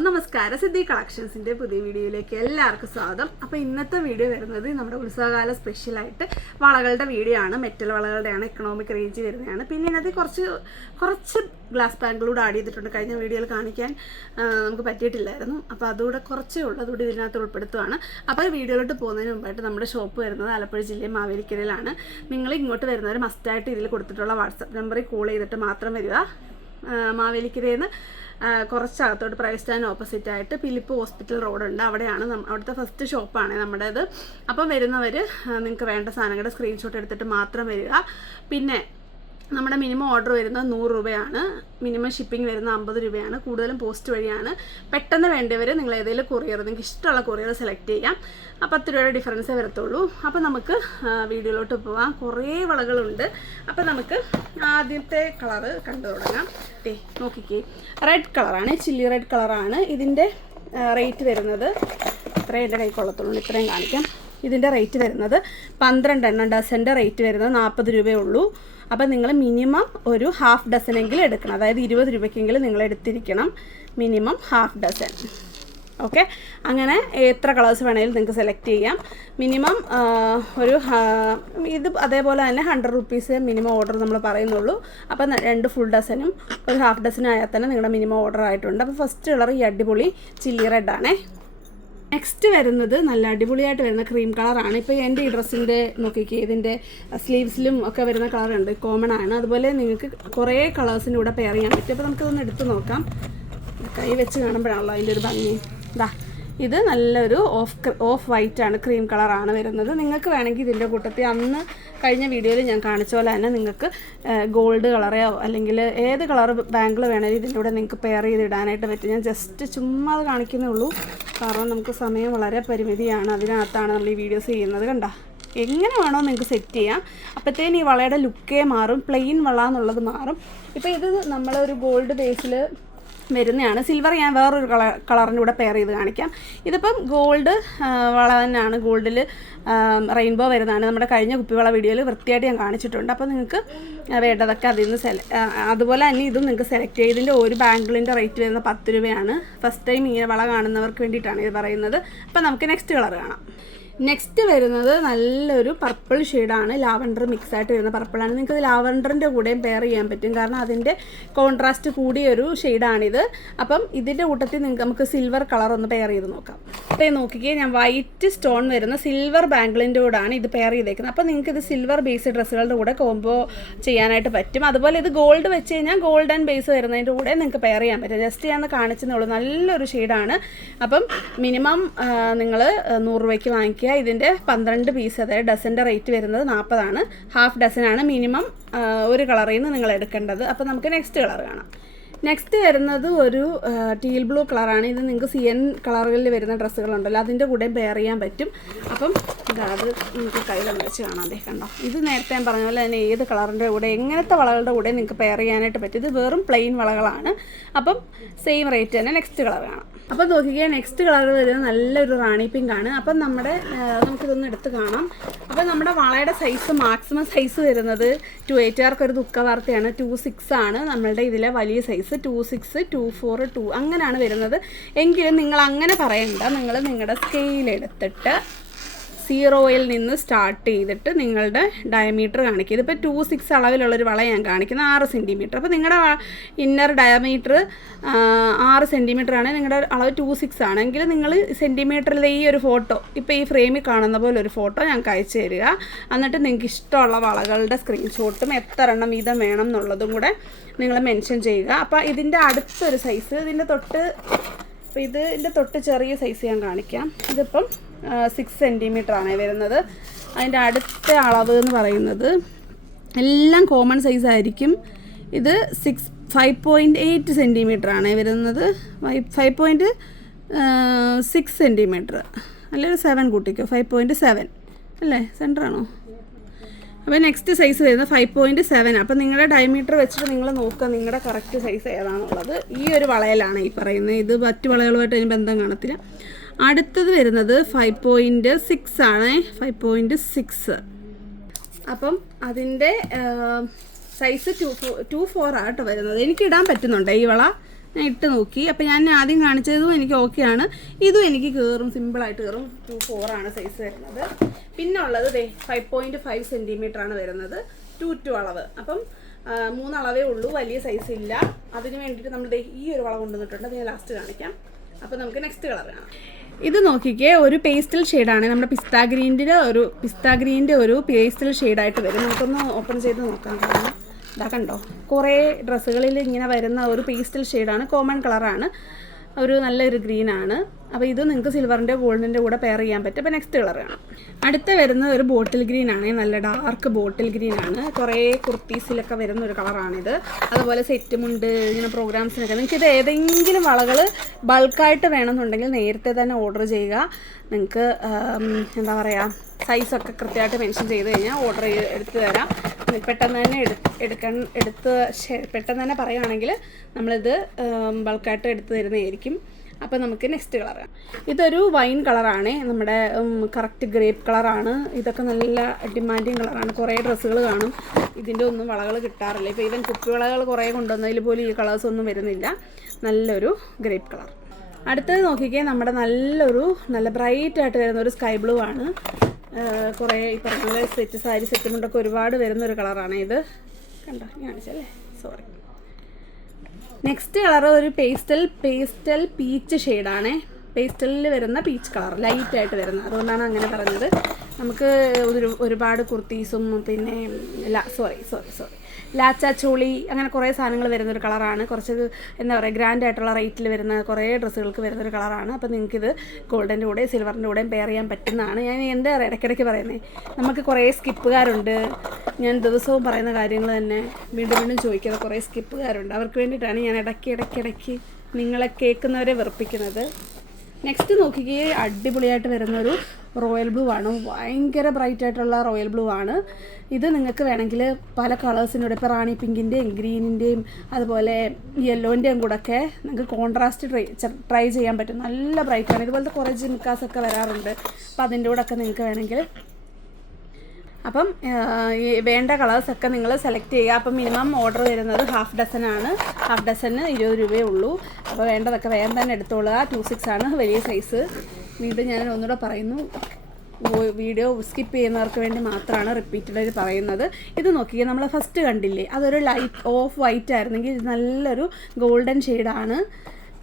നമസ്കാരം സിദ്ധി കളക്ഷൻസിന്റെ പുതിയ വീഡിയോയിലേക്ക് എല്ലാവർക്കും സ്വാഗതം. അപ്പോൾ ഇന്നത്തെ വീഡിയോ വരുന്നത് നമ്മുടെ ഉത്സവകാല സ്പെഷ്യലായിട്ട് വളകളുടെ വീഡിയോ ആണ്. മെറ്റൽ വളകളുടെയാണ് എക്കണോമിക് റേഞ്ച് വരുന്നതാണ്. പിന്നെ ഇതിനകത്ത് കുറച്ച് കുറച്ച് ഗ്ലാസ് ബാങ്കുകളൂടെ ആഡ് ചെയ്തിട്ടുണ്ട്. കഴിഞ്ഞ വീഡിയോയിൽ കാണിക്കാൻ നമുക്ക് പറ്റിയിട്ടില്ലായിരുന്നു. അപ്പോൾ അതുകൂടെ കുറച്ചേ ഉള്ളൂ. അതുകൂടി ഇതിനകത്ത് ഉൾപ്പെടുത്തുവാണ്. അപ്പോൾ ഈ വീഡിയോയിലോട്ട് പോകുന്നതിന് മുമ്പായിട്ട് നമ്മുടെ ഷോപ്പ് വരുന്നത് ആലപ്പുഴ ജില്ലയിൽ മാവേലിക്കരയിലാണ്. നിങ്ങൾ ഇങ്ങോട്ട് വരുന്നവർ മസ്റ്റായിട്ട് ഇതിൽ കൊടുത്തിട്ടുള്ള വാട്സപ്പ് നമ്പറിൽ കോൾ ചെയ്തിട്ട് മാത്രം വരിക. മാവേലിക്കരയിൽ നിന്ന് ആ, കുറച്ച് അകത്തോട്ട് പ്രൈസ് സ്റ്റാൻഡ് ഓപ്പോസിറ്റ് ആയിട്ട് ഫിലിപ്പ് ഹോസ്പിറ്റൽ റോഡുണ്ട് അവിടെയാണ് അവിടുത്തെ ഫസ്റ്റ് ഷോപ്പാണ് നമ്മുടേത്. അപ്പം വരുന്നവർ നിങ്ങൾക്ക് വേണ്ട സാധനങ്ങളുടെ സ്ക്രീൻഷോട്ട് എടുത്തിട്ട് മാത്രം വരിക. പിന്നെ നമ്മുടെ മിനിമം ഓർഡർ വരുന്നത് നൂറ് രൂപയാണ്. മിനിമം ഷിപ്പിംഗ് വരുന്ന അമ്പത് രൂപയാണ്. കൂടുതലും പോസ്റ്റ് വഴിയാണ്. പെട്ടെന്ന് വേണ്ടവർ നിങ്ങൾ ഏതെങ്കിലും കൊറിയർ നിങ്ങൾക്ക് ഇഷ്ടമുള്ള കൊറിയർ സെലക്ട് ചെയ്യാം. ആ പത്ത് രൂപയുടെ ഡിഫറൻസേ വരത്തുള്ളൂ. അപ്പോൾ നമുക്ക് വീഡിയോയിലോട്ട് പോവാം. കുറേ വളകളുണ്ട്. അപ്പോൾ നമുക്ക് ആദ്യത്തെ കളറ് കണ്ടു തുടങ്ങാം. ദേ നോക്കിക്കേ. റെഡ് കളറാണ് ചില്ലി റെഡ് കളറാണ് ഇതിന്റെ റേറ്റ് വരുന്നത് ഇത്രയും എന്റെ കൈ കൊള്ളത്തുള്ളൂ. ഇത്രയും കാണിക്കാം. ഇതിന്റെ റേറ്റ് വരുന്നത് പന്ത്രണ്ട് എണ്ണം ഡസന്റെ റേറ്റ് വരുന്നത് നാൽപ്പത് രൂപയേ ഉള്ളൂ. അപ്പം നിങ്ങൾ മിനിമം ഒരു ഹാഫ് ഡസനെങ്കിലും എടുക്കണം. അതായത് ഇരുപത് രൂപയ്ക്കെങ്കിലും നിങ്ങൾ എടുത്തിരിക്കണം. മിനിമം ഹാഫ് ഡസൻ ഓക്കെ അങ്ങനെ എത്ര കളേഴ്സ് വേണമെങ്കിലും നിങ്ങൾക്ക് സെലക്ട് ചെയ്യാം. മിനിമം ഒരു ഇത് അതേപോലെ തന്നെ ഹൺഡ്രഡ് റുപ്പീസ് മിനിമം ഓർഡർ നമ്മൾ പറയുന്നുള്ളൂ. അപ്പം രണ്ട് ഫുൾ ഡസനും ഒരു ഹാഫ് ഡസനും ആയാൽ തന്നെ നിങ്ങളുടെ മിനിമം ഓർഡർ ആയിട്ടുണ്ട്. അപ്പോൾ ഫസ്റ്റ് കളർ ഈ അടിപൊളി ചില്ലി റെഡ് ആണേ. നെക്സ്റ്റ് വരുന്നത് നല്ല അടിപൊളിയായിട്ട് വരുന്ന ക്രീം കളറാണ് ഇപ്പോൾ എന്റെ ഈ ഡ്രസ്സിന്റെ നോക്കിക്കേ ഇതിന്റെ സ്ലീവ്സിലും ഒക്കെ വരുന്ന കളറുണ്ട് കോമൺ ആണ്. അതുപോലെ നിങ്ങൾക്ക് കുറേ കളേഴ്സിന്റെ കൂടെ പെയർ ചെയ്യാൻ പറ്റും. അപ്പോൾ നമുക്കിതൊന്ന് എടുത്ത് നോക്കാം. കൈ വെച്ച് കാണുമ്പോഴാണല്ലോ അതിന്റെ ഒരു ഭംഗി. ഇതാ ഇത് നല്ലൊരു ഓഫ് ഓഫ് വൈറ്റ് ആണ് ക്രീം കളറാണ് വരുന്നത്. നിങ്ങൾക്ക് വേണമെങ്കിൽ ഇതിന്റെ കൂട്ടത്തിൽ അന്ന് കഴിഞ്ഞ വീഡിയോയിൽ ഞാൻ കാണിച്ച പോലെ തന്നെ നിങ്ങൾക്ക് ഗോൾഡ് കളറോ അല്ലെങ്കിൽ ഏത് കളർ ബാങ്കിൾ വേണമെങ്കിലും ഇതിന്റെ കൂടെ നിങ്ങൾക്ക് പെയർ ചെയ്ത് ഇടാനായിട്ട് പറ്റും. ഞാൻ ജസ്റ്റ് ചുമ്മാ അത് കാണിക്കുന്നേ ഉള്ളൂ. കാരണം നമുക്ക് സമയം വളരെ പരിമിതിയാണ്. അതിനകത്താണ് നമ്മൾ ഈ വീഡിയോസ് ചെയ്യുന്നത് കണ്ട. എങ്ങനെ വേണോ നിങ്ങൾക്ക് സെറ്റ് ചെയ്യാം. അപ്പോഴത്തേന് ഈ വളയുടെ ലുക്കേ മാറും. പ്ലെയിൻ വള എന്നുള്ളത് മാറും. ഇപ്പോൾ ഇത് നമ്മളൊരു ഗോൾഡ് ബേസിൽ വരുന്നതാണ്. സിൽവർ ഞാൻ വേറൊരു കളർ കളറിന്റെ കൂടെ പെയർ ചെയ്ത് കാണിക്കാം. ഇതിപ്പം ഗോൾഡ് വള തന്നെയാണ്. ഗോൾഡിൽ റെയിൻബോ വരുന്നതാണ്. നമ്മുടെ കഴിഞ്ഞ കുപ്പിവള വീഡിയോയിൽ വൃത്തിയായിട്ട് ഞാൻ കാണിച്ചിട്ടുണ്ട്. അപ്പോൾ നിങ്ങൾക്ക് വേണ്ടതൊക്കെ അതിൽ നിന്ന് സെല അതുപോലെ തന്നെ ഇതും നിങ്ങൾക്ക് സെലക്ട് ചെയ്ത് ഒരു ബാങ്കിളിന്റെ റേറ്റ് വരുന്നത് പത്ത് രൂപയാണ്. ഫസ്റ്റ് ടൈം ഇങ്ങനെ വള കാണുന്നവർക്ക് വേണ്ടിയിട്ടാണ് ഇത് പറയുന്നത്. അപ്പോൾ നമുക്ക് നെക്സ്റ്റ് കളർ കാണാം. നെക്സ്റ്റ് വരുന്നത് നല്ലൊരു പർപ്പിൾ ഷെയ്ഡാണ് ലാവൻഡർ മിക്സ് ആയിട്ട് വരുന്ന പർപ്പിളാണ് നിങ്ങൾക്ക് ഇത് ലാവൻഡറിന്റെ കൂടെയും പെയർ ചെയ്യാൻ പറ്റും. കാരണം അതിന്റെ കോൺട്രാസ്റ്റ് കൂടിയൊരു ഷെയ്ഡാണിത് അപ്പം ഇതിന്റെ കൂട്ടത്തിൽ നിങ്ങൾക്ക് നമുക്ക് സിൽവർ കളർ ഒന്ന് പെയർ ചെയ്ത് നോക്കാം. അപ്പോൾ നോക്കിക്കേ ഞാൻ വൈറ്റ് സ്റ്റോൺ വരുന്ന സിൽവർ ബാംഗിളിന്റെ കൂടെയാണ് ഇത് പെയർ ചെയ്തേക്കുന്നത്. അപ്പോൾ നിങ്ങൾക്ക് ഇത് സിൽവർ ബേസ് ഡ്രസ്സുകളുടെ കൂടെ കോംബോ ചെയ്യാനായിട്ട് പറ്റും. അതുപോലെ ഇത് ഗോൾഡ് വെച്ച് കഴിഞ്ഞാൽ ഗോൾഡൻ ബേസ് വരുന്നതിന്റെ കൂടെ നിങ്ങൾക്ക് പെയർ ചെയ്യാൻ പറ്റും. ജസ്റ്റ് ഞാൻ കാണിച്ചെന്നുള്ളൂ നല്ലൊരു ഷെയ്ഡാണ് അപ്പം മിനിമം നിങ്ങൾ നൂറ് രൂപയ്ക്ക് വാങ്ങിക്കുക. ഇതിന്റെ പന്ത്രണ്ട് പീസ് അതായത് ഡസന്റെ റേറ്റ് വരുന്നത് നാൽപ്പതാണ്. ഹാഫ് ഡസനാണ് മിനിമം ഒരു കളറിൽ നിന്ന് നിങ്ങൾ എടുക്കേണ്ടത്. അപ്പോൾ നമുക്ക് നെക്സ്റ്റ് കളർ കാണാം. നെക്സ്റ്റ് വരുന്നത് ഒരു ടീൽ ബ്ലൂ കളറാണ് ഇത് നിങ്ങൾക്ക് സി എൻ കളറുകളിൽ വരുന്ന ഡ്രസ്സുകളുണ്ടല്ലോ. അതിന്റെ കൂടെ ബെയർ ചെയ്യാൻ പറ്റും. അപ്പം അത് നിങ്ങൾക്ക് കയ്യിലൊന്ന് വെച്ച് കാണാം. കണ്ടോ? ഇത് നേരത്തെ ഞാൻ പറഞ്ഞ പോലെ തന്നെ ഏത് കളറിന്റെ കൂടെ എങ്ങനത്തെ വളകളുടെ കൂടെ നിങ്ങൾക്ക് പെയർ ചെയ്യാനായിട്ട് പറ്റും. ഇത് വെറും പ്ലെയിൻ വളകളാണ്. അപ്പം സെയിം റേറ്റ് തന്നെ നെക്സ്റ്റ് കളർ കാണാം. അപ്പം നോക്കിക്കുക നെക്സ്റ്റ് കളർ വരുന്നത് നല്ലൊരു റാണി പിങ്ക് ആണ്. അപ്പം നമ്മുടെ നമുക്കിതൊന്ന് എടുത്ത് കാണാം. അപ്പം നമ്മുടെ വളയുടെ സൈസ് മാക്സിമം സൈസ് വരുന്നത് ടു എയ്റ്റുകാർക്ക് ഒരു ദുഃഖ വാർത്തയാണ് ടു സിക്സ് ആണ്. നമ്മളുടെ ഇതിലെ വലിയ size two six two four two അങ്ങനെയാണ് വരുന്നത്. എങ്കിലും നിങ്ങൾ അങ്ങനെ പറയണ്ട. നിങ്ങൾ നിങ്ങളുടെ സ്കെയിൽ എടുത്തിട്ട് സീറോയിൽ നിന്ന് സ്റ്റാർട്ട് ചെയ്തിട്ട് നിങ്ങളുടെ ഡയമീറ്റർ കാണിക്കുക. ഇതിപ്പോൾ ടു സിക്സ് അളവിലുള്ളൊരു വള ഞാൻ കാണിക്കുന്നത് ആറ് സെന്റിമീറ്റർ അപ്പോൾ നിങ്ങളുടെ ഇന്നർ ഡയമീറ്റർ ആറ് സെന്റിമീറ്റർ ആണ് നിങ്ങളുടെ അളവ് ടു സിക്സ് ആണെങ്കിൽ നിങ്ങൾ സെന്റിമീറ്ററിലെ ഈ ഒരു ഫോട്ടോ ഇപ്പോൾ ഈ ഫ്രെയിമിൽ കാണുന്ന പോലെ ഒരു ഫോട്ടോ ഞങ്ങൾക്ക് അയച്ചു തരിക. എന്നിട്ട് നിങ്ങൾക്ക് ഇഷ്ടമുള്ള വളകളുടെ സ്ക്രീൻഷോട്ടും എത്ര എണ്ണം വീതം വേണം എന്നുള്ളതും കൂടെ നിങ്ങൾ മെൻഷൻ ചെയ്യുക. അപ്പോൾ ഇതിന്റെ അടുത്തൊരു സൈസ് ഇതിന്റെ തൊട്ട് അപ്പോൾ ഇത് ഇതിന്റെ തൊട്ട് ചെറിയ സൈസ് ഞാൻ കാണിക്കാം. ഇതിപ്പം സിക്സ് സെന്റിമീറ്റർ ആണ് വരുന്നത്. അതിന്റെ അടുത്ത അളവ് എന്ന് പറയുന്നത് എല്ലാം കോമൺ സൈസ് ആയിരിക്കും. ഇത് six five point eight centimetre ആണ് വരുന്നത്. ഫൈവ് പോയിന്റ് സിക്സ് സെന്റിമീറ്റർ അല്ലെങ്കിൽ സെവൻ കൂട്ടിക്കോ ഫൈവ് പോയിന്റ് സെവൻ അല്ലേ? സെന്റർ ആണോ? അപ്പോൾ നെക്സ്റ്റ് സൈസ് വരുന്നത് ഫൈവ് പോയിന്റ് സെവൻ അപ്പോൾ നിങ്ങളുടെ ഡയമീറ്റർ വെച്ചിട്ട് നിങ്ങൾ നോക്കുക നിങ്ങളുടെ കറക്റ്റ് സൈസ് ഏതാണുള്ളത് ഈ ഒരു വളയലാണ് ഈ പറയുന്നത്. ഇത് മറ്റു വളകളുമായിട്ട് അതിന് ബന്ധം കാണത്തില്ല. അടുത്തത് വരുന്നത് ഫൈവ് പോയിന്റ് സിക്സ് ആണ്. ഫൈവ് പോയിന്റ് സിക്സ് അപ്പം അതിന്റെ size two four two four ആട്ടോ വരുന്നത്. എനിക്ക് ഇടാൻ പറ്റുന്നുണ്ട് ഈ വള? ഞാൻ ഇട്ട് നോക്കി. അപ്പം ഞാൻ ആദ്യം കാണിച്ചതും എനിക്ക് ഓക്കെയാണ് ഇതും എനിക്ക് കയറും സിമ്പിളായിട്ട് കയറും ടു ഫോർ ആണ് സൈസ് വരുന്നത്. പിന്നെ ഉള്ളത് ഫൈവ് പോയിന്റ് ഫൈവ് സെന്റിമീറ്റർ ആണ് വരുന്നത്. ടു ടു അളവ്. അപ്പം മൂന്ന് മൂന്നളവേ ഉള്ളൂ. വലിയ സൈസ് ഇല്ല. അതിന് വേണ്ടിയിട്ട് നമ്മൾ ഈ ഒരു വള കൊണ്ടുവന്നിട്ടുണ്ട്. അത് ഞാൻ ലാസ്റ്റ് കാണിക്കാം. അപ്പോൾ നമുക്ക് നെക്സ്റ്റ് കളർ കാണാം. ഇത് നോക്കിക്കേ ഒരു പേസ്റ്റൽ ഷെയ്ഡാണ് നമ്മുടെ പിസ്ത ഗ്രീന്റെ ഒരു പിസ്ത ഗ്രീന്റെ ഒരു പേസ്റ്റൽ ഷെയ്ഡായിട്ട് വരും. നമുക്കൊന്ന് ഓപ്പൺ ചെയ്ത് നോക്കാം. കാരണം ഇതാ കണ്ടോ? കുറേ ഡ്രസ്സുകളിൽ ഇങ്ങനെ വരുന്ന ഒരു പേസ്റ്റൽ ഷെയ്ഡാണ് കോമൺ കളറാണ് ഒരു നല്ലൊരു ഗ്രീനാണ് അപ്പോൾ ഇത് നിങ്ങൾക്ക് സിൽവറിന്റെ ഗോൾഡിന്റെ കൂടെ പെയർ ചെയ്യാൻ പറ്റും. അപ്പോൾ നെക്സ്റ്റ് കളർ കാണാം. അടുത്ത വരുന്നത് ഒരു ബോട്ടിൽ ഗ്രീൻ ആണ്. നല്ല ഡാർക്ക് ബോട്ടിൽ ഗ്രീൻ ആണ്. കുറേ കുർത്തീസിലൊക്കെ വരുന്ന ഒരു കളറാണിത് അതുപോലെ സെറ്റുമുണ്ട് ഇങ്ങനെ പ്രോഗ്രാംസിനൊക്കെ നിങ്ങൾക്ക് ഇത് ഏതെങ്കിലും വളകൾ ബൾക്കായിട്ട് വേണമെന്നുണ്ടെങ്കിൽ നേരത്തെ തന്നെ ഓർഡർ ചെയ്യുക. നിങ്ങൾക്ക് എന്താ പറയുക സൈസൊക്കെ കൃത്യമായിട്ട് മെൻഷൻ ചെയ്ത് കഴിഞ്ഞാൽ ഓർഡർ എടുത്ത് തരാം. പെട്ടെന്ന് തന്നെ എടു എടുക്കാൻ എടുത്ത് പെട്ടെന്ന് തന്നെ പറയുകയാണെങ്കിൽ നമ്മളിത് ബൾക്കായിട്ട് എടുത്തു തരുന്നതായിരിക്കും. അപ്പോൾ നമുക്ക് നെക്സ്റ്റ് കളർ ഇതൊരു വൈൻ കളറാണ് നമ്മുടെ കറക്റ്റ് ഗ്രേപ്പ് കളറാണ് ഇതൊക്കെ നല്ല ഡിമാൻഡിങ് കളറാണ് കുറേ ഡ്രസ്സുകൾ കാണും. ഇതിന്റെ ഒന്നും വളകൾ കിട്ടാറില്ല. ഇപ്പോൾ ഈവൻ കുപ്പിവളകൾ കുറേ കൊണ്ടുവന്നതിൽ പോലും ഈ കളേഴ്സ് ഒന്നും വരുന്നില്ല. നല്ലൊരു ഗ്രേപ്പ് കളർ അടുത്തത് നോക്കിക്കേ. നമ്മുടെ നല്ലൊരു നല്ല ബ്രൈറ്റ് ആയിട്ട് വരുന്ന ഒരു സ്കൈ ബ്ലൂ ആണ്. കുറേ ഈ പറഞ്ഞ സെറ്റ് സാരി സെറ്റ് മുണ്ടൊക്കെ ഒരുപാട് വരുന്ന ഒരു കളറാണ് ഇത്. കണ്ടോ? കാണിച്ചല്ലേ സോറി നെക്സ്റ്റ് കളർ ഒരു പേസ്റ്റൽ പേസ്റ്റൽ പീച്ച് ഷെയ്ഡാണ് പേസ്റ്റലിൽ വരുന്ന പീച്ച് കളർ ലൈറ്റായിട്ട് വരുന്നത് അതുകൊണ്ടാണ് അങ്ങനെ പറഞ്ഞത്. നമുക്ക് ഒരു ഒരുപാട് കുർത്തീസും പിന്നെ sorry sorry sorry lacha choli അങ്ങനെ കുറേ സാധനങ്ങൾ വരുന്ന ഒരു കളറാണ്. കുറച്ച് എന്താ പറയുക ഗ്രാൻഡ് ആയിട്ടുള്ള റേറ്റിൽ വരുന്ന കുറേ ഡ്രസ്സുകൾക്ക് വരുന്ന ഒരു കളറാണ്. അപ്പോൾ നിങ്ങൾക്കിത് ഗോൾഡിന്റെ കൂടെ സിൽവറിന്റെ കൂടെയും പെയർ ചെയ്യാൻ പറ്റുന്നതാണ്. ഞാൻ എന്താ പറയുക ഇടയ്ക്കിടയ്ക്ക് പറയുന്നത് നമുക്ക് കുറേ സ്കിപ്പുകാരുണ്ട്. ഞാൻ ദിവസവും പറയുന്ന കാര്യങ്ങൾ തന്നെ വീണ്ടും വീണ്ടും ചോദിക്കുന്ന കുറേ സ്കിപ്പുകാരുണ്ട്. അവർക്ക് വേണ്ടിയിട്ടാണ് ഞാൻ ഇടയ്ക്ക് ഇടയ്ക്ക് ഇടയ്ക്ക് നിങ്ങളെ കേൾക്കുന്നവരെ വെറുപ്പിക്കുന്നത്. നെക്സ്റ്റ് നോക്കിക്കേ അടിപൊളിയായിട്ട് വരുന്ന ഒരു റോയൽ ബ്ലൂ ആണ്. ഭയങ്കര ബ്രൈറ്റ് ആയിട്ടുള്ള റോയൽ ബ്ലൂ ആണ്. ഇത് നിങ്ങൾക്ക് വേണമെങ്കിൽ പല കളേഴ്സിന്റെ ഇപ്പോൾ റാണി പിങ്കിന്റെയും ഗ്രീനിന്റെയും അതുപോലെ യെല്ലോന്റെയും കൂടെ ഒക്കെ നിങ്ങൾക്ക് കോൺട്രാസ്റ്റ് ട്രൈ ട്രൈ ചെയ്യാൻ പറ്റും. നല്ല ബ്രൈറ്റ് ആണ്. ഇതുപോലത്തെ കുറേ ജിംകാസ് ഒക്കെ വരാറുണ്ട്. അപ്പോൾ അതിന്റെ കൂടെ ഒക്കെ നിങ്ങൾക്ക് വേണമെങ്കിൽ അപ്പം ഈ വേണ്ട കളേഴ്സൊക്കെ നിങ്ങൾ സെലക്ട് ചെയ്യുക. അപ്പം മിനിമം ഓർഡർ വരുന്നത് ഹാഫ് ഡസൻ ആണ്. ഹാഫ് ഡസന് ഇരുപത് രൂപയേ ഉള്ളൂ. അപ്പോൾ വേണ്ടതൊക്കെ വേഗം തന്നെ എടുത്തോളുക. ടു സിക്സ് ആണ് വലിയ സൈസ് വീണ്ടും ഞാൻ ഒന്നുകൂടെ പറയുന്നു. വീഡിയോ സ്കിപ്പ് ചെയ്യുന്നവർക്ക് വേണ്ടി മാത്രമാണ് റിപ്പീറ്റഡ് പറയുന്നത്. ഇത് നോക്കിയാൽ നമ്മൾ ഫസ്റ്റ് കണ്ടില്ലേ? അതൊരു ലൈറ്റ് ഓഫ് വൈറ്റ് ആയിരുന്നെങ്കിൽ ഇത് നല്ലൊരു ഗോൾഡൻ ഷെയ്ഡാണ്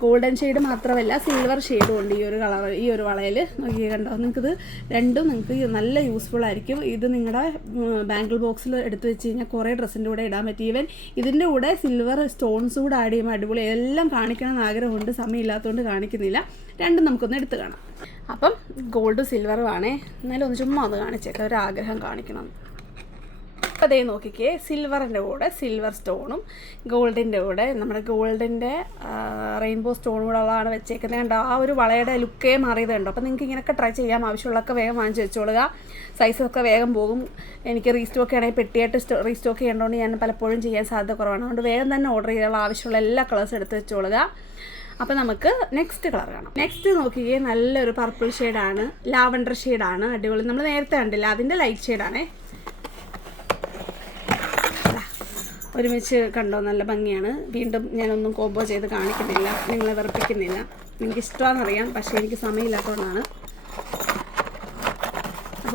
ഗോൾഡൻ ഷെയ്ഡ് മാത്രമല്ല സിൽവർ ഷെയ്ഡും ഉണ്ട് ഈ ഒരു കളർ ഈ ഒരു വളയിൽ. നോക്കി കണ്ടോ? നിങ്ങൾക്കിത് രണ്ടും നിങ്ങൾക്ക് നല്ല യൂസ്ഫുൾ ആയിരിക്കും. ഇത് നിങ്ങളുടെ ബാങ്കിൾ ബോക്സിൽ എടുത്ത് വെച്ച് കഴിഞ്ഞാൽ കുറേ ഡ്രസ്സിന്റെ കൂടെ ഇടാൻ പറ്റും. ഈവൻ ഇതിന്റെ കൂടെ സിൽവർ സ്റ്റോൺസ് കൂടെ ആഡ് ചെയ്യുമ്പോൾ അടിപൊളി. എല്ലാം കാണിക്കണം എന്ന് ആഗ്രഹമുണ്ട് സമയമില്ലാത്തതുകൊണ്ട് കാണിക്കുന്നില്ല. രണ്ടും നമുക്കൊന്ന് എടുത്ത് കാണാം. അപ്പം ഗോൾഡും സിൽവറും ആണേ. എന്നാലും ഒന്ന് ചുമ്മാ ഒന്ന് കാണിച്ചേക്കാം ഒരു ആഗ്രഹം കാണിക്കണം. അതേ നോക്കിക്കേ സിൽവറിന്റെ കൂടെ സിൽവർ സ്റ്റോണും ഗോൾഡിന്റെ കൂടെ നമ്മുടെ ഗോൾഡിന്റെ റെയിൻബോ സ്റ്റോൺ കൂടെ ഉള്ളതാണ് വെച്ചേക്കുന്നത് കണ്ടോ ആ ഒരു വളയുടെ ലുക്കേ മാറിയത് കണ്ടോ? അപ്പോൾ നിങ്ങൾക്ക് ഇങ്ങനെയൊക്കെ ട്രൈ ചെയ്യാം. ആവശ്യമുള്ളതൊക്കെ വേഗം വാങ്ങിച്ച് വെച്ചോളുക സൈസൊക്കെ വേഗം പോകും. എനിക്ക് റീസ്റ്റോക്ക് ആണെങ്കിൽ പെട്ടിയായിട്ട് സ്റ്റോ റീസ്റ്റോക്ക് ചെയ്യേണ്ടതുകൊണ്ട് ഞാൻ പലപ്പോഴും ചെയ്യാൻ സാധ്യത കുറവാണ്. അതുകൊണ്ട് വേഗം തന്നെ ഓർഡർ ചെയ്യാനുള്ള ആവശ്യമുള്ള എല്ലാ കളേഴ്സും എടുത്ത് വെച്ചോളുക അപ്പോൾ നമുക്ക് നെക്സ്റ്റ് കളർ കാണാം. നെക്സ്റ്റ് നോക്കിയേ നല്ലൊരു പർപ്പിൾ ഷെയ്ഡാണ് ലാവണ്ടർ ഷെയ്ഡാണ് അടിപൊളി. നമ്മൾ നേരത്തെ കണ്ടില്ല അതിന്റെ ലൈറ്റ് ഷെയ്ഡാണേ ഒരുമിച്ച് കണ്ടോ? നല്ല ഭംഗിയാണ്. വീണ്ടും ഞാനൊന്നും കോമ്പോ ചെയ്ത് കാണിക്കുന്നില്ല. നിങ്ങളെ വിറപ്പിക്കുന്നില്ല. നിങ്ങൾക്ക് ഇഷ്ടമാണെന്നറിയാം. പക്ഷേ എനിക്ക് സമയമില്ലാത്തതുകൊണ്ടാണ്.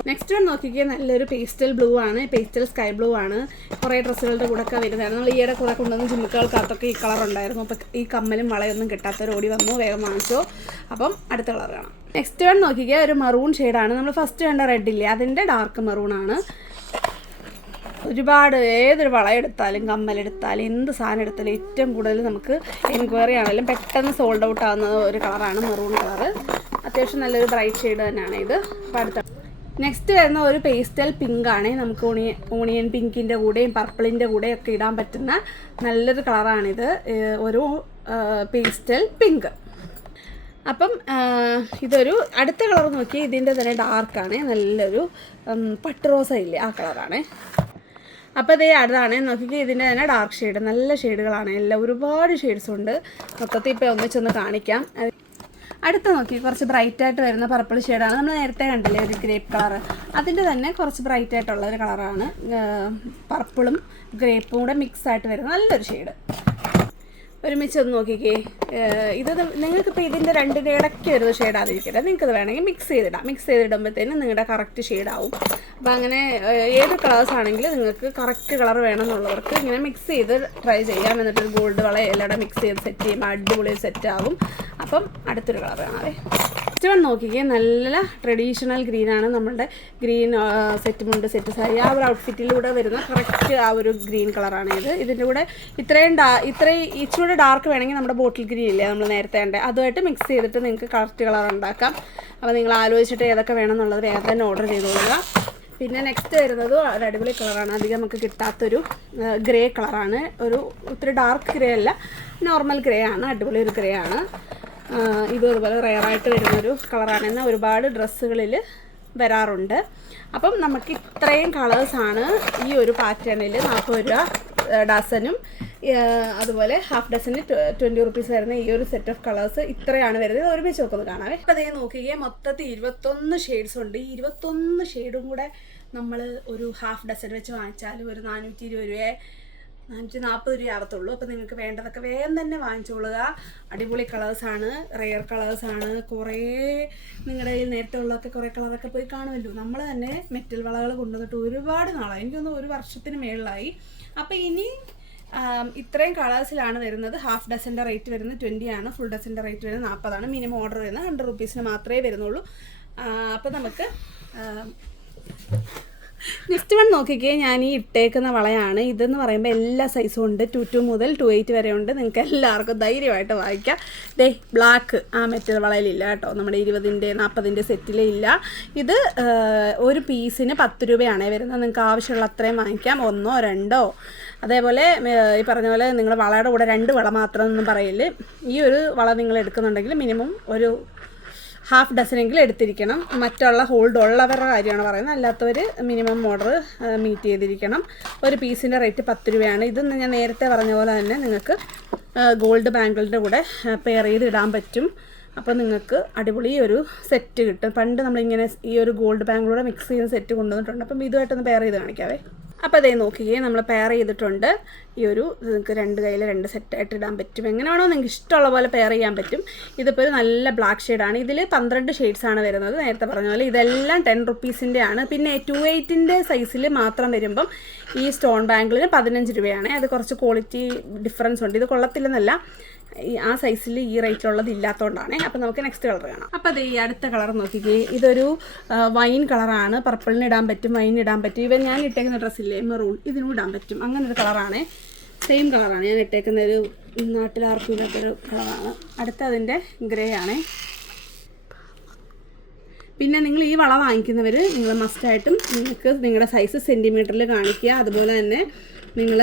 നെക്സ്റ്റ് വൺ നോക്കിക്കുക നല്ലൊരു പേസ്റ്റൽ ബ്ലൂ ആണ്. പേസ്റ്റൽ സ്കൈ ബ്ലൂ ആണ്. കുറേ ഡ്രസ്സുകളുടെ കൂടെ ഒക്കെ വരുന്നതാണ് നമ്മൾ ഈയിടെ കൂടെ കൊണ്ടുവന്ന് ജിമ്മുക്കൾക്കകത്തൊക്കെ ഈ കളർ ഉണ്ടായിരുന്നു. അപ്പോൾ ഈ കമ്മലും വളയൊന്നും കിട്ടാത്തവർ ഓടി വന്നു. വേഗം വാങ്ങിച്ചു. അപ്പം അടുത്ത കളർ കാണാം. നെക്സ്റ്റ് വൺ നോക്കിക്കുക ഒരു മറൂൺ ഷെയ്ഡാണ് നമ്മൾ ഫസ്റ്റ് കണ്ട റെഡ് ഇല്ലേ? അതിന്റെ ഡാർക്ക് മറൂൺ ആണ്. ഒരുപാട് ഏതൊരു വളയെടുത്താലും കമ്മലെടുത്താലും എന്ത് സാധനം എടുത്താലും ഏറ്റവും കൂടുതൽ നമുക്ക് എൻക്വയറി ആണെങ്കിലും പെട്ടെന്ന് സോൾഡ് ഔട്ട് ആവുന്ന ഒരു കളറാണ് മെറൂൺ കളറ് അത്യാവശ്യം നല്ലൊരു ബ്രൈറ്റ് ഷെയ്ഡ് തന്നെയാണ് ഇത്. അപ്പോൾ അടുത്ത നെക്സ്റ്റ് വരുന്ന ഒരു പേസ്റ്റൽ പിങ്ക് ആണ്. നമുക്ക് ഓണിയൻ ഓണിയൻ പിങ്കിന്റെ കൂടെയും പർപ്പിളിന്റെ കൂടെയും ഒക്കെ ഇടാൻ പറ്റുന്ന നല്ലൊരു കളറാണിത് ഒരു പേസ്റ്റൽ പിങ്ക് അപ്പം ഇതൊരു അടുത്ത കളർ നോക്കി ഇതിന്റെ തന്നെ ഡാർക്കാണ് നല്ലൊരു പട്ട് റോസ ഇല്ലേ ആ കളറാണ് അപ്പോൾ ഇതേ അടുത്താണ് നോക്കിക്കേ ഇതിന്റെ തന്നെ ഡാർക്ക് ഷെയ്ഡ് നല്ല ഷെയ്ഡുകളാണ് എല്ലാം ഒരുപാട് ഷെയ്ഡ്സ് ഉണ്ട്. മൊത്തത്തിൽ ഇപ്പോൾ ഒന്നിച്ചൊന്ന് കാണിക്കാം. അടുത്ത് അടുത്ത നോക്കി കുറച്ച് ബ്രൈറ്റ് ആയിട്ട് വരുന്ന പർപ്പിൾ ഷെയ്ഡാണ് നമ്മൾ നേരത്തെ കണ്ടില്ലേ ഒരു ഗ്രേപ്പ് കളർ അതിന്റെ തന്നെ കുറച്ച് ബ്രൈറ്റ് ആയിട്ടുള്ള ഒരു കളറാണ് പർപ്പിളും ഗ്രേപ്പും കൂടെ മിക്സ് ആയിട്ട് വരുന്ന നല്ലൊരു ഷെയ്ഡ് ഒരുമിച്ച് ഒന്ന് നോക്കിക്കേ ഇത് നിങ്ങൾക്കിപ്പോൾ ഇതിന്റെ രണ്ടിന്റെ ഇടയ്ക്ക് ഒരു ഷെയ്ഡാതിരിക്കട്ടെ. നിങ്ങൾക്കത് വേണമെങ്കിൽ മിക്സ് ചെയ്തിടാം. മിക്സ് ചെയ്തിടുമ്പോഴത്തേനും നിങ്ങളുടെ കറക്റ്റ് ഷെയ്ഡാവും. അപ്പോൾ അങ്ങനെ ഏത് കളേഴ്സ് ആണെങ്കിലും നിങ്ങൾക്ക് കറക്റ്റ് കളർ വേണമെന്നുള്ളവർക്ക് ഇങ്ങനെ മിക്സ് ചെയ്ത് ട്രൈ ചെയ്യാം. എന്നിട്ട് ഗോൾഡ് വള എല്ലാം മിക്സ് ചെയ്ത് സെറ്റ് ചെയ്യുമ്പോൾ അടിപൊളി സെറ്റ് ആവും. അപ്പം അടുത്തൊരു കളർ കാണാവേ. ഫസ്റ്റ് വൺ നോക്കിക്കേ നല്ല ട്രഡീഷണൽ ഗ്രീനാണ് നമ്മളുടെ green set mundu set sari ആ ഒരു ഔട്ട്ഫിറ്റിലൂടെ വരുന്ന കറക്റ്റ് ആ ഒരു ഗ്രീൻ കളറാണ് ഇത്. ഇതിന്റെ കൂടെ ഇത്രയും ഡാ ഇത്രയും ഇച്ചിരി ഡാർക്ക് വേണമെങ്കിൽ നമ്മുടെ ബോട്ടിൽ ഗ്രീൻ ഇല്ലേ നമ്മൾ നേരത്തെ ഉണ്ട് അതുമായിട്ട് മിക്സ് ചെയ്തിട്ട് നിങ്ങൾക്ക് കറക്റ്റ് കളർ ഉണ്ടാക്കാം. അപ്പോൾ നിങ്ങൾ ആലോചിച്ചിട്ട് ഏതൊക്കെ വേണമെന്നുള്ളത് വേഗം തന്നെ ഓർഡർ ചെയ്തോളുക പിന്നെ നെക്സ്റ്റ് വരുന്നത് ഒരു അടിപൊളി കളറാണ് അധികം നമുക്ക് കിട്ടാത്തൊരു ഗ്രേ കളറാണ് ഒരു ഒത്തിരി ഡാർക്ക് ഗ്രേ അല്ല നോർമൽ ഗ്രേ ആണ് അടിപൊളി ഒരു ഗ്രേ ആണ്. ഇതും അതുപോലെ റെയറായിട്ട് വരുന്നൊരു കളറാണ് എന്നാൽ ഒരുപാട് ഡ്രസ്സുകളിൽ വരാറുണ്ട്. അപ്പം നമുക്ക് ഇത്രയും കളേഴ്സാണ് ഈ ഒരു പാറ്റേണിൽ നാൽപ്പത് രൂപ ഡസനും അതുപോലെ ഹാഫ് ഡസന് ട്വന്റി റുപ്പീസ് വരുന്ന ഈ ഒരു സെറ്റ് ഓഫ് കളേഴ്സ് ഇത്രയാണ് വരുന്നത്. ഒരുമിച്ച് നോക്കുന്നത് കാണാവേ. അപ്പോൾ അതേ നോക്കുകയെ മൊത്തത്തിൽ ഇരുപത്തൊന്ന് ഷെയ്ഡ്സ് ഉണ്ട്. ഈ ഇരുപത്തൊന്ന് ഷെയ്ഡും കൂടെ നമ്മൾ ഒരു ഹാഫ് ഡസൻ വെച്ച് വാങ്ങിച്ചാൽ ഒരു നാനൂറ്റി ഇരുപത് രൂപയെ നാനൂറ്റി നാൽപ്പത് രൂപ ആവത്തുള്ളൂ. അപ്പോൾ നിങ്ങൾക്ക് വേണ്ടതൊക്കെ വേഗം തന്നെ വാങ്ങിച്ചോളുക അടിപൊളി കളേഴ്സാണ് റെയർ കളേഴ്സാണ് കുറേ നിങ്ങളുടെ കയ്യിൽ നേരത്തെ ഉള്ളതൊക്കെ കുറേ കളറൊക്കെ പോയി കാണുമല്ലോ. നമ്മൾ തന്നെ മെറ്റൽ വളകൾ കൊണ്ടുവന്നിട്ട് ഒരുപാട് നാളായി. എനിക്കൊന്ന് ഒരു വർഷത്തിന് മേളിലായി. അപ്പോൾ ഇനി ഇത്രയും കളേഴ്സിലാണ് വരുന്നത്. ഹാഫ് ഡസന്റെ റേറ്റ് വരുന്നത് ട്വന്റി ആണ്. ഫുൾ ഡസന്റെ റേറ്റ് വരുന്നത് നാൽപ്പതാണ് മിനിമം ഓർഡർ വരുന്നത് ഹൺഡ്രഡ് റുപ്പീസിന് മാത്രമേ വരുന്നുള്ളൂ. അപ്പോൾ നമുക്ക് നെക്സ്റ്റ് വൺ നോക്കിക്കേ ഞാൻ ഈ ഇട്ടേക്കുന്ന വളയാണ്. ഇതെന്ന് പറയുമ്പോൾ എല്ലാ സൈസും ഉണ്ട്. ടു ടു മുതൽ ടു എയ്റ്റ് വരെ ഉണ്ട്. നിങ്ങൾക്ക് എല്ലാവർക്കും ധൈര്യമായിട്ട് വായിക്കാം. ദേ ബ്ലാക്ക് ആ മെറ്റൽ വളയിലില്ല കേട്ടോ. നമ്മുടെ ഇരുപതിന്റെ നാൽപ്പതിന്റെ സെറ്റിലേ ഇല്ല. ഇത് ഒരു പീസിന് പത്ത് രൂപയാണേ വരുന്നത്. നിങ്ങൾക്ക് ആവശ്യമുള്ള അത്രയും വാങ്ങിക്കാം. ഒന്നോ രണ്ടോ. അതേപോലെ ഈ പറഞ്ഞ പോലെ നിങ്ങൾ വളയുടെ കൂടെ രണ്ട് വള മാത്രം ഒന്നും പറയില്ല ഈ ഒരു വള നിങ്ങൾ എടുക്കുന്നുണ്ടെങ്കിൽ മിനിമം ഒരു ഹാഫ് ഡസനെങ്കിലും എടുത്തിരിക്കണം. മറ്റുള്ള ഹോൾഡ് ഉള്ളവരുടെ കാര്യമാണ് പറയുന്നത്. അല്ലാത്തവർ മിനിമം ഓർഡർ മീറ്റ് ചെയ്തിരിക്കണം. ഒരു പീസിന്റെ റേറ്റ് പത്ത് രൂപയാണ്. ഇത് ഞാൻ നേരത്തെ പറഞ്ഞ പോലെ തന്നെ നിങ്ങൾക്ക് ഗോൾഡ് ബാങ്കിളിന്റെ കൂടെ പെയർ ചെയ്ത് ഇടാൻ പറ്റും. അപ്പോൾ നിങ്ങൾക്ക് അടിപൊളി ഒരു സെറ്റ് കിട്ടും. പണ്ട് നമ്മളിങ്ങനെ ഈ ഒരു ഗോൾഡ് ബാങ്കിലൂടെ മിക്സ് ചെയ്യുന്ന സെറ്റ് കൊണ്ടുവന്നിട്ടുണ്ട്. അപ്പം ഇതുമായിട്ടൊന്ന് പെയർ ചെയ്ത് കാണിക്കാവേ. അപ്പോൾ അതേ നോക്കുകയും നമ്മൾ പെയർ ചെയ്തിട്ടുണ്ട്. ഈ ഒരു നിങ്ങൾക്ക് രണ്ട് കയ്യിൽ രണ്ട് സെറ്റായിട്ട് ഇടാൻ പറ്റും. എങ്ങനെയാണോ നിങ്ങൾക്ക് ഇഷ്ടമുള്ള പോലെ പെയർ ചെയ്യാൻ പറ്റും. ഇതിപ്പോൾ ഒരു നല്ല ബ്ലാക്ക് ഷെയ്ഡാണ് ഇതിൽ പന്ത്രണ്ട് ആണ് വരുന്നത്. നേരത്തെ പറഞ്ഞ പോലെ ഇതെല്ലാം ടെൻ റുപ്പീസിന്റെ ആണ്. പിന്നെ ടു എയ്റ്റിന്റെ സൈസിൽ മാത്രം വരുമ്പം ഈ സ്റ്റോൺ ബാങ്കിളിന് പതിനഞ്ച് രൂപയാണ്. അത് കുറച്ച് ക്വാളിറ്റി ഡിഫറൻസ് ഉണ്ട്. ഇത് കൊള്ളത്തില്ലെന്നല്ല. ആ സൈസിൽ ഈ റേറ്റ് റേറ്റിലുള്ളത് ഇല്ലാത്തതുകൊണ്ടാണ് അപ്പോൾ നമുക്ക് നെക്സ്റ്റ് കളർ കാണാം. അപ്പോൾ അത് ഈ അടുത്ത കളർ നോക്കിക്കേ. ഇതൊരു വൈൻ കളറാണ് പർപ്പിളിന് ഇടാൻ പറ്റും വൈൻ ഇടാൻ പറ്റും. ഇവൻ ഞാൻ ഇട്ടേക്കുന്ന ഡ്രസ്സില്ലേ മെറൂൺ ഇതിനും ഇടാൻ പറ്റും. അങ്ങനെ ഒരു കളറാണ് സെയിം കളറാണ് ഞാൻ ഇട്ടേക്കുന്ന ഒരു നാട്ടിൽ ആർക്കും ഇല്ലാത്തൊരു കളറാണ് അടുത്ത അതിന്റെ ഗ്രേ ആണ്. പിന്നെ നിങ്ങൾ ഈ വള വാങ്ങിക്കുന്നവർ നിങ്ങൾ മസ്റ്റായിട്ടും നിങ്ങൾക്ക് നിങ്ങളുടെ സൈസ് സെന്റിമീറ്ററിൽ കാണിക്കുക. അതുപോലെ തന്നെ നിങ്ങൾ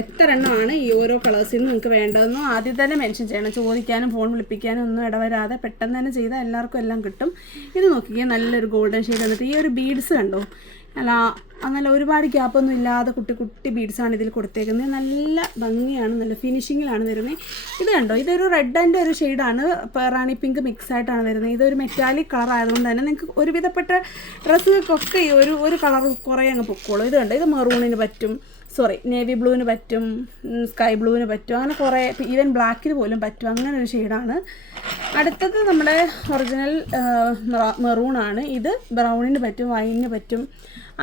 എത്ര എണ്ണമാണ് ഈ ഓരോ കളേഴ്സിൽ നിന്ന് നിങ്ങൾക്ക് വേണ്ടതെന്നും ആദ്യം തന്നെ മെൻഷൻ ചെയ്യണം. ചോദിക്കാനും ഫോൺ വിളിപ്പിക്കാനും ഒന്നും ഇടവരാതെ പെട്ടെന്ന് തന്നെ ചെയ്താൽ എല്ലാവർക്കും എല്ലാം കിട്ടും. ഇത് നോക്കിക്കുക നല്ലൊരു ഗോൾഡൻ ഷെയ്ഡ് വന്നിട്ട്. ഈ ഒരു ബീഡ്സ് കണ്ടോ? അല്ല അങ്ങനെ ഒരുപാട് ഗ്യാപ്പൊന്നും ഇല്ലാതെ കുട്ടി കുട്ടി ബീഡ്സാണ് ഇതിൽ കൊടുത്തേക്കുന്നത്. നല്ല ഭംഗിയാണ് നല്ല ഫിനിഷിങ്ങിലാണ് വരുന്നത് ഇത് കണ്ടോ? ഇതൊരു റെഡ് ആൻഡ് ഒരു ഷെയ്ഡാണ് റാണി പിങ്ക് മിക്സ് ആയിട്ടാണ് വരുന്നത് ഇതൊരു മെറ്റാലിക് കളർ ആയതുകൊണ്ട് തന്നെ നിങ്ങൾക്ക് ഒരുവിധപ്പെട്ട ഡ്രസ്സുകൾക്കൊക്കെ ഈ ഒരു ഒരു കളർ കുറേ അങ്ങ് പൊക്കോളൂ. ഇത് കണ്ടോ? ഇത് മെറൂണിന് പറ്റും. സോറി നേവി ബ്ലൂവിന് പറ്റും സ്കൈ ബ്ലൂവിന് പറ്റും അങ്ങനെ കുറേ ഈവൻ ബ്ലാക്കിന് പോലും പറ്റും. അങ്ങനെ ഒരു ഷെയ്ഡാണ് അടുത്തത് നമ്മുടെ ഒറിജിനൽ മെറൂണാണ് ഇത് ബ്രൗണിന് പറ്റും വൈനിന് പറ്റും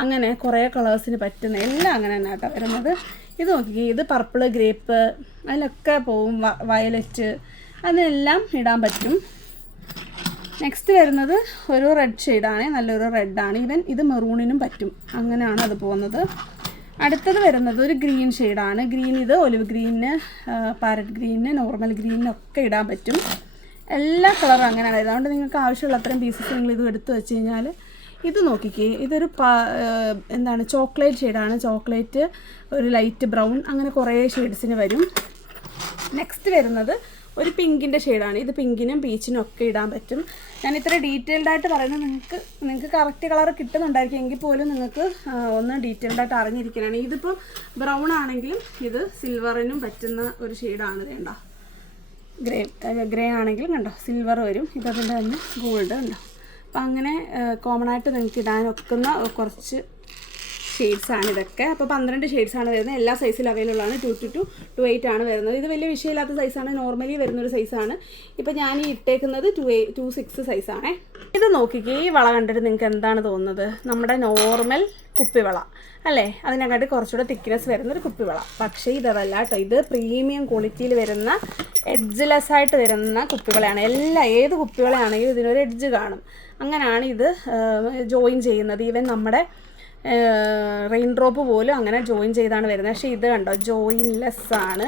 അങ്ങനെ കുറേ കളേഴ്സിന് പറ്റുന്ന എല്ലാം അങ്ങനെ തന്നെ കേട്ടോ വരുന്നത്. ഇത് നോക്കി ഇത് പർപ്പിൾ ഗ്രേപ്പ് അതിലൊക്കെ പോവും വയലറ്റ് അതിനെല്ലാം ഇടാൻ പറ്റും. നെക്സ്റ്റ് വരുന്നത് ഒരു റെഡ് ഷെയ്ഡാണ് നല്ലൊരു റെഡാണ് ഈവൻ ഇത് മെറൂണിനും പറ്റും. അങ്ങനെയാണ് അത് പോകുന്നത്. അടുത്തത് വരുന്നത് ഒരു ഗ്രീൻ ഷെയ്ഡാണ്. ഗ്രീൻ ഇത് ഒലിവ് ഗ്രീനിന് പാരറ്റ് ഗ്രീനിന് നോർമൽ ഗ്രീനിനൊക്കെ ഇടാൻ പറ്റും. എല്ലാ കളറും അങ്ങനെയാണ്. അതുകൊണ്ട് നിങ്ങൾക്ക് ആവശ്യമുള്ള അത്രയും പീസസ് നിങ്ങൾ ഇത് എടുത്തു വെച്ച് കഴിഞ്ഞാൽ ഇത് നോക്കിക്കേ. ഇതൊരു എന്താണ് ചോക്ലേറ്റ് ഷെയ്ഡാണ് ചോക്ലേറ്റ് ഒരു ലൈറ്റ് ബ്രൗൺ അങ്ങനെ കുറേ ഷെയ്ഡ്സിന് വരും. നെക്സ്റ്റ് വരുന്നത് ഒരു പിങ്കിന്റെ ഷെയ്ഡാണ് ഇത് പിങ്കിനും പീച്ചിനും ഒക്കെ ഇടാൻ പറ്റും. ഞാൻ ഇത്ര ഡീറ്റെയിൽഡ് ആയിട്ട് പറയുന്നത് നിങ്ങൾക്ക് നിങ്ങൾക്ക് കറക്റ്റ് കളർ കിട്ടുന്നുണ്ടായിരിക്കും. എങ്കിൽ പോലും നിങ്ങൾക്ക് ഒന്ന് ഡീറ്റെയിൽഡ് ആയിട്ട് അറിഞ്ഞിരിക്കാനാണ് ഇതിപ്പോൾ ബ്രൗൺ ആണെങ്കിലും ഇത് സിൽവറിനും പറ്റുന്ന ഒരു ഷെയ്ഡാണ് വേണ്ട ഗ്രേ ഗ്രേ ആണെങ്കിലും കണ്ടോ. സിൽവർ വരും. ഇതതിന്റെ തന്നെ ഗോൾഡ് കണ്ടോ. അപ്പം അങ്ങനെ കോമൺ ആയിട്ട് നിങ്ങൾക്ക് ഇടാൻ ഒക്കുന്ന കുറച്ച് ഷെയ്ഡ്സ് ആണ് ഇതൊക്കെ. അപ്പോൾ പന്ത്രണ്ട് ഷെയ്ഡ്സ് ആണ് വരുന്നത്. എല്ലാ സൈസിലും അവൈലബിൾ ആണ് two two to two eight ആണ് വരുന്നത്. ഇത് വലിയ വിഷയമില്ലാത്ത സൈസാണ്. നോർമലി വരുന്നൊരു സൈസാണ്. ഇപ്പോൾ ഞാൻ ഈ ഇട്ടേക്കുന്നത് ടു എ ടു സിക്സ് സൈസാണേ. ഇത് നോക്കിക്കേ ഈ വള കണ്ടിട്ട് നിങ്ങൾക്ക് എന്താണ് തോന്നുന്നത്? നമ്മുടെ നോർമൽ കുപ്പിവള അല്ലേ? അതിനെക്കാട്ടി കുറച്ചുകൂടെ തിക്നെസ് വരുന്ന ഒരു കുപ്പിവള പക്ഷേ ഇതല്ല കേട്ടോ. ഇത് പ്രീമിയം ക്വാളിറ്റിയിൽ വരുന്ന എഡ്ജ്ലെസ് ആയിട്ട് വരുന്ന കുപ്പിവളയാണ് എല്ലാ ഏത് കുപ്പിവളയാണെങ്കിലും ഇതിനൊരു എഡ്ജ് കാണും. അങ്ങനെയാണ് ഇത് ജോയിൻ ചെയ്യുന്നത്. ഈവൻ നമ്മുടെ റെയിൻ ഡ്രോപ്പ് പോലും അങ്ങനെ ജോയിൻ ചെയ്താണ് വരുന്നത്. പക്ഷേ ഇത് കണ്ടോ? ജോയിൻലെസ് ആണ്.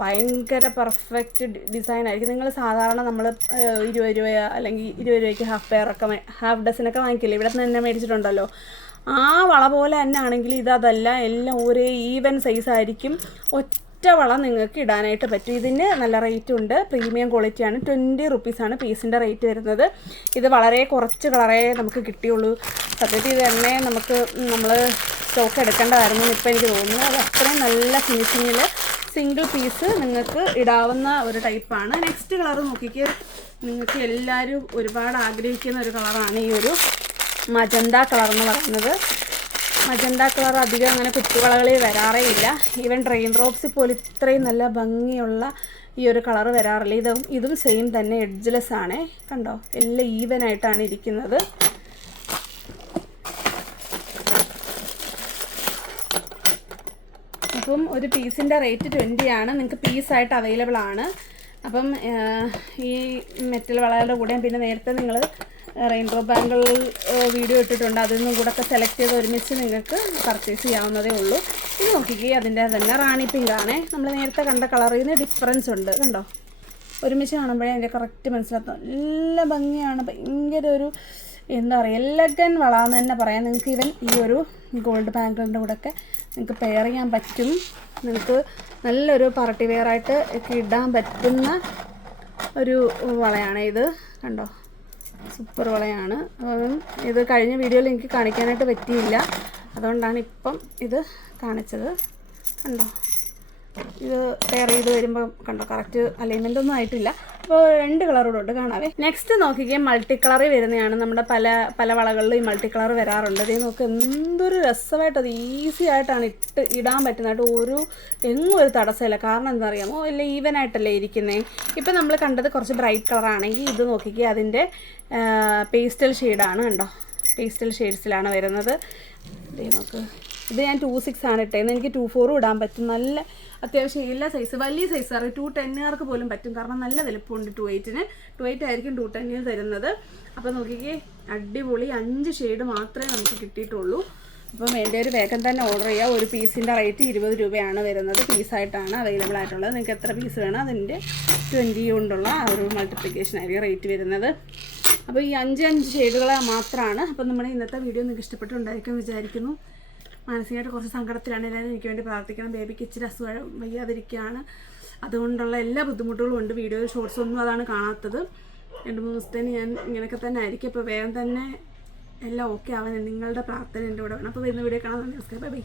ഭയങ്കര പെർഫെക്റ്റ് ഡിസൈൻ ആയിരിക്കും. നിങ്ങൾ സാധാരണ നമ്മൾ ഇരുപത് രൂപ അല്ലെങ്കിൽ ഇരുപത് രൂപയ്ക്ക് ഹാഫ് പെയർ ഒക്കെ ഹാഫ് ഡസനൊക്കെ വാങ്ങിക്കില്ലേ? ഇവിടെ നിന്ന് തന്നെ മേടിച്ചിട്ടുണ്ടല്ലോ. ആ വള പോലെ തന്നെ ആണെങ്കിൽ ഇതതല്ല എല്ലാം ഒരേ ഈവൻ സൈസ് ആയിരിക്കും. ഒറ്റ വള നിങ്ങൾക്ക് ഇടാനായിട്ട് പറ്റും. ഇതിന് നല്ല റേറ്റ് ഉണ്ട്. പ്രീമിയം ക്വാളിറ്റിയാണ് ട്വന്റി റുപ്പീസാണ് പീസിന്റെ റേറ്റ് വരുന്നത്. ഇത് വളരെ കുറച്ച് കളറേ നമുക്ക് കിട്ടിയുള്ളൂ. സത്യത്തിൽ ഇത് തന്നെ നമുക്ക് നമ്മൾ സ്റ്റോക്ക് എടുക്കേണ്ടതായിരുന്നു എന്ന് ഇപ്പോൾ എനിക്ക് തോന്നുന്നു. അത് അത്രയും നല്ല ഫിനിഷിങ്ങിൽ സിംഗിൾ പീസ് നിങ്ങൾക്ക് ഇടാവുന്ന ഒരു ടൈപ്പാണ് നെക്സ്റ്റ് കളർ നോക്കിക്ക്. നിങ്ങൾക്ക് എല്ലാവരും ഒരുപാട് ആഗ്രഹിക്കുന്ന ഒരു കളറാണ് ഈ ഒരു മജന്ത കളർ എന്ന് പറയുന്നത്. മജന്ത കളർ അധികം അങ്ങനെ കുത്തുവളകളിൽ വരാറേ ഇല്ല. ഈവൻ ഡ്രെയിൻ ഡ്രോപ്സ് പോലും ഇത്രയും നല്ല ഭംഗിയുള്ള ഈ ഒരു കളർ വരാറില്ല. ഇതും ഇതും സെയിം തന്നെ എഡ്ജ്ലെസ് ആണ്. കണ്ടോ? എല്ലാം ഈവൻ ആയിട്ടാണ് ഇരിക്കുന്നത്. അപ്പം ഒരു പീസിന്റെ റേറ്റ് ട്വന്റി ആണ്. നിങ്ങൾക്ക് പീസായിട്ട് അവൈലബിൾ ആണ്. അപ്പം ഈ മെറ്റൽ വളകളുടെ കൂടെയും പിന്നെ നേരത്തെ നിങ്ങൾ റെയിൻബോ ബാങ്കിൾ വീഡിയോ ഇട്ടിട്ടുണ്ട്. അതിൽ നിന്നും കൂടെ ഒക്കെ സെലക്ട് ചെയ്ത് ഒരുമിച്ച് നിങ്ങൾക്ക് പർച്ചേസ് ചെയ്യാവുന്നതേ ഉള്ളൂ. ഇത് നോക്കിക്കേ അതിന്റെ തന്നെ റാണി പിങ്കാണ് നമ്മൾ നേരത്തെ കണ്ട കളറിൽ നിന്ന് ഡിഫറൻസ് ഉണ്ട്. കണ്ടോ? ഒരുമിച്ച് കാണുമ്പോഴേ അതിന്റെ കറക്റ്റ് മനസ്സിലാക്കും നല്ല ഭംഗിയാണ്. ഭയങ്കര ഒരു എന്താ പറയുക എല്ലഗൻ വളാന്ന് തന്നെ പറയാം. നിങ്ങൾക്ക് ഇവൻ ഈ ഒരു ഗോൾഡ് ബാങ്കിളിന്റെ കൂടെ ഒക്കെ നിങ്ങൾക്ക് പെയർ ചെയ്യാൻ പറ്റും. നിങ്ങൾക്ക് നല്ലൊരു പാർട്ടി വെയർ ആയിട്ട് ഒക്കെ ഇടാൻ പറ്റുന്ന ഒരു വളയാണ് ഇത്. കണ്ടോ? സൂപ്പർ വളയാണ്. ഇത് കഴിഞ്ഞ വീഡിയോയിൽ എനിക്ക് കാണിക്കാനായിട്ട് പറ്റിയില്ല. അതുകൊണ്ടാണ് ഇപ്പം ഇത് കാണിച്ചത്. കണ്ടോ? ഇത് പെയർ ചെയ്ത് വരുമ്പോൾ കണ്ടോ കറക്റ്റ് അലൈൻമെന്റ് ഒന്നും ആയിട്ടില്ല. അപ്പോൾ രണ്ട് കളറോടുണ്ട് കാണാവേ. നെക്സ്റ്റ് നോക്കിക്കേ മൾട്ടി കളർ വരുന്നതാണ്. നമ്മുടെ പല പല വളകളിലും ഈ മൾട്ടി കളർ വരാറുണ്ട്. ഇത് നോക്ക് എന്തൊരു രസമായിട്ട് അത് ഈസി ആയിട്ടാണ് ഇട്ട് ഇടാൻ പറ്റുന്നതായിട്ട് ഒരു എങ്ങും ഒരു തടസ്സമില്ല. കാരണം എന്താ അറിയാമോ ഇല്ല ഈവൻ ആയിട്ടല്ലേ ഇരിക്കുന്നത് ഇപ്പം നമ്മൾ കണ്ടത് കുറച്ച് ബ്രൈറ്റ് കളറാണെങ്കിൽ ഇത് നോക്കിക്കേ അതിന്റെ പേസ്റ്റൽ ഷെയ്ഡാണ് കണ്ടോ. പേസ്റ്റൽ ഷെയ്ഡ്സിലാണ് വരുന്നത്. അതേ നോക്ക് ഇത് ഞാൻ ടു സിക്സ് ആണ് ഇട്ടേന്ന് എനിക്ക് ടു ഫോറും ഇടാൻ പറ്റും. നല്ല അത്യാവശ്യം എല്ലാ സൈസ് വലിയ സൈസ് ആണ് ടു ടെന്നുകാർക്ക് പോലും പറ്റും. കാരണം നല്ല വലുപ്പമുണ്ട് ടു എയ്റ്റിന് ടു എയ്റ്റ് ആയിരിക്കും ടു ടെന്നിന് തരുന്നത്. അപ്പോൾ നോക്കിക്കേ അടിപൊളി അഞ്ച് ഷെയ്ഡ് മാത്രമേ നമുക്ക് കിട്ടിയിട്ടുള്ളൂ. അപ്പം എന്റെ ഒരു വേഗം തന്നെ ഓർഡർ ചെയ്യുക ഒരു പീസിന്റെ റേറ്റ് ഇരുപത് രൂപയാണ് വരുന്നത്. പീസായിട്ടാണ് അവൈലബിൾ ആയിട്ടുള്ളത്. നിങ്ങൾക്ക് എത്ര പീസ് വേണം അതിന്റെ ട്വന്റി കൊണ്ടുള്ള ഒരു മൾട്ടിപ്ലിക്കേഷൻ ആയിരിക്കും റേറ്റ് വരുന്നത്. അപ്പോൾ ഈ അഞ്ച് അഞ്ച് ഷെയ്ഡുകൾ മാത്രമാണ്. അപ്പം നമ്മുടെ ഇന്നത്തെ വീഡിയോ നിങ്ങൾക്ക് ഇഷ്ടപ്പെട്ടുണ്ടായിരിക്കും വിചാരിക്കുന്നു. മാനസികമായിട്ട് കുറച്ച് സങ്കടത്തിലാണ് എല്ലാവരും എനിക്ക് വേണ്ടി പ്രാർത്ഥിക്കണം. ബേബിക്ക് ഇച്ചിരി അസുഖം വയ്യാതിരിക്കുകയാണ്. അതുകൊണ്ടുള്ള എല്ലാ ബുദ്ധിമുട്ടുകളും ഉണ്ട്. വീഡിയോ ഷോർട്സ് ഒന്നും അതാണ് കാണാത്തത്. രണ്ട് മൂന്ന് ദിവസത്തേന് ഞാൻ ഇങ്ങനെയൊക്കെ തന്നെ ആയിരിക്കും. അപ്പോൾ വേഗം തന്നെ എല്ലാം ഓക്കെ ആവാൻ നിങ്ങളുടെ പ്രാർത്ഥന എന്റെ കൂടെ വേണം. അപ്പോൾ വരുന്ന വീഡിയോ കാണാൻ നമസ്കാരം. ബൈ